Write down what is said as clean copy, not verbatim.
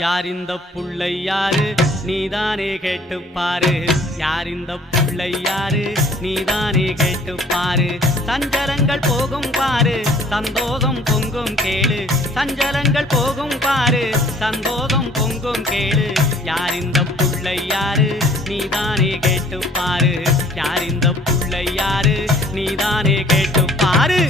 யார் இந்த புள்ளை யாரு நீதானே கேட்டுப்பாரு யார் இந்த புள்ளை யாரு நீதானே கேட்டுப்பாரு சஞ்சலங்கள் போகும் பாரு சந்தோஷம் பொங்கும் கேளு சஞ்சலங்கள் போகும் பாரு சந்தோஷம் பொங்கும் கேளு யார் இந்த புள்ளை யாரு நீதானே கேட்டுப்பாரு யார் இந்த புள்ளை யாரு நீதானே கேட்டுப்பாரு